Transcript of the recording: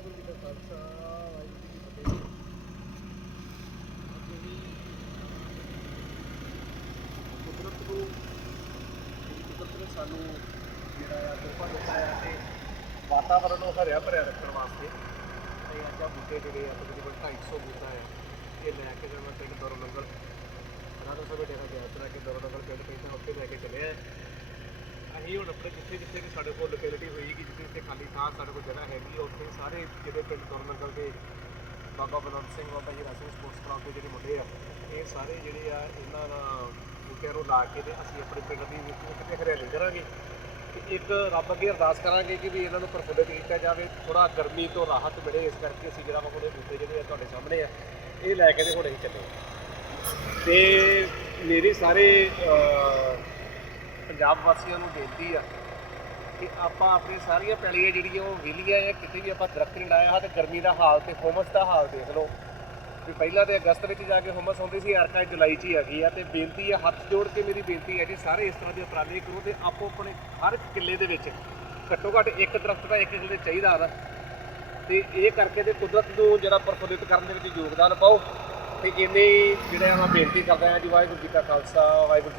ਖਾਲਸਾ ਵਾਹਿਗੁਰੂ ਜੀ ਕੀ ਫਤਿਹ ਅੱਜ ਵੀ ਕੁਦਰਤ ਨੂੰ ਜਿਹੜੀ ਕੁਦਰਤ ਨੇ ਸਾਨੂੰ ਜਿਹੜਾ ਆ ਤੋਹਫਾ ਦਿੱਤਾ ਹੈ ਤੇ ਵਾਤਾਵਰਣ ਨੂੰ ਹਰਿਆ ਭਰਿਆ ਰੱਖਣ ਵਾਸਤੇ ਤੇ ਅੱਜ ਆ ਬੂਟੇ ਜਿਹੜੇ ਆ ਤਕਰੀਬਨ 250 ਬੂਟਾ ਹੈ ਇਹ ਲੈ ਕੇ ਜਾਣਾ ਪਿੰਡ ਦਰੋ ਨੰਗਲ ਰਾਣਾ ਸਾਹਿਬ ਡੇਰਾ ਗਿਆ ਤਰਾ ਕਿ ਦੌਰ ਨੰਗਲ ਪਿੰਡ ਕਹਿੰਦਾ ਉੱਥੇ ਲੈ ਕੇ ਚੱਲਿਆ ਆ ਅਸੀਂ ਹੁਣ ਆਪਣੇ ਜਿੱਥੇ ਜਿੱਥੇ ਵੀ ਸਾਡੇ ਕੋਲ ਲੋਕੇਲਿਟੀ ਹੋਏਗੀ ਜਿੱਥੇ ਜਿੱਥੇ ਖਾਲੀ ਸਾਡੇ ਕੋਲ ਜਗ੍ਹਾ ਹੈਗੀ ਆ, ਉੱਥੇ ਸਾਰੇ ਜਿਹੜੇ ਪਿੰਡ ਦਰਨਗਲ ਦੇ ਬਾਬਾ ਬਲਵੰਤ ਸਿੰਘ ਬਾਬਾ ਜੀ ਸਿੰਘ ਸਪੋਰਟਸ ਕਲੱਬ ਦੇ ਜਿਹੜੇ ਮੁੰਡੇ ਆ ਇਹ ਸਾਰੇ ਜਿਹੜੇ ਆ ਇਹਨਾਂ ਨਾਲ ਬੂਟਿਆਂ ਨੂੰ ਲਾ ਕੇ ਤੇ ਅਸੀਂ ਆਪਣੇ ਪਿੰਡ ਦੀ ਵਿੱਚ ਕਿਤੇ ਹਰਿਆਲੀ ਕਰਾਂਗੇ। ਤੇ ਇੱਕ ਰੱਬ ਅੱਗੇ ਅਰਦਾਸ ਕਰਾਂਗੇ ਕਿ ਵੀ ਇਹਨਾਂ ਨੂੰ ਪ੍ਰਫੁੱਲਿਤ ਕੀਤਾ ਜਾਵੇ ਥੋੜਾ ਗਰਮੀ ਤੋਂ ਰਾਹਤ ਮਿਲੇ ਇਸ ਕਰਕੇ ਅਸੀਂ ਜਿਹੜਾ ਵਾ ਹੁਣ ਇਹ ਬੂਟੇ ਜਿਹੜੇ ਆ ਤੁਹਾਡੇ ਸਾਹਮਣੇ ਆ ਇਹ ਲੈ ਕੇ ਤੇ ਹੁਣ ਅਸੀਂ ਚੱਲੇ ਤੇ ਮੇਰੀ ਸਾਰੇ ਪੰਜਾਬ ਵਾਸੀਆਂ ਨੂੰ ਬੇਨਤੀ ਆ ਕਿ ਆਪਾਂ ਆਪਣੀ ਸਾਰੀਆਂ ਪੈਲੀਆਂ ਜਿਹੜੀਆਂ ਉਹ ਵਿਲੀਆਂ ਆ ਕਿਤੇ ਵੀ ਆਪਾਂ ਦਰਖਤ ਨਹੀਂ ਲਾਇਆ ਹਾਂ ਤੇ ਗਰਮੀ ਦਾ ਹਾਲ ਤੇ ਹੁਮਸ ਦਾ ਹਾਲ ਦੇਖ ਲਓ। ਵੀ ਪਹਿਲਾਂ ਤੇ ਅਗਸਤ ਵਿੱਚ ਜਾ ਕੇ ਹੁਮਸ ਹੁੰਦੀ ਸੀ ਅਰਕਾ ਜੁਲਾਈ 'ਚ ਹੀ ਹੈਗੀ ਆ ਤੇ ਬੇਨਤੀ ਹੈ ਹੱਥ ਜੋੜ ਕੇ ਮੇਰੀ ਬੇਨਤੀ ਹੈ ਜੀ, ਸਾਰੇ ਇਸ ਤਰ੍ਹਾਂ ਦੇ ਉਪਰਾਲੇ ਕਰੋ ਤੇ ਆਪੋ ਆਪਣੇ ਹਰ ਇੱਕ ਕਿੱਲੇ ਦੇ ਵਿੱਚ ਘੱਟੋ ਘੱਟ ਇੱਕ ਦਰਖਤ ਦਾ ਇੱਕ ਕਿੱਲੇ ਚਾਹੀਦਾ ਨਾ ਤੇ ਇਹ ਕਰਕੇ ਤੇ ਕੁਦਰਤ ਨੂੰ ਜਿਹੜਾ ਪ੍ਰਫੁੱਲਿਤ ਕਰਨ ਦੇ ਵਿੱਚ ਯੋਗਦਾਨ ਪਾਓ। ਤੇ ਇਹਨੇ ਜਿਹੜਾ ਮੈਂ ਬੇਨਤੀ ਕਰਦਾ ਹਾਂ ਜੀ, ਵਾਹਿਗੁਰੂ ਜੀ ਕਾ ਖਾਲਸਾ, ਵਾਹਿਗੁਰੂ ਜੀ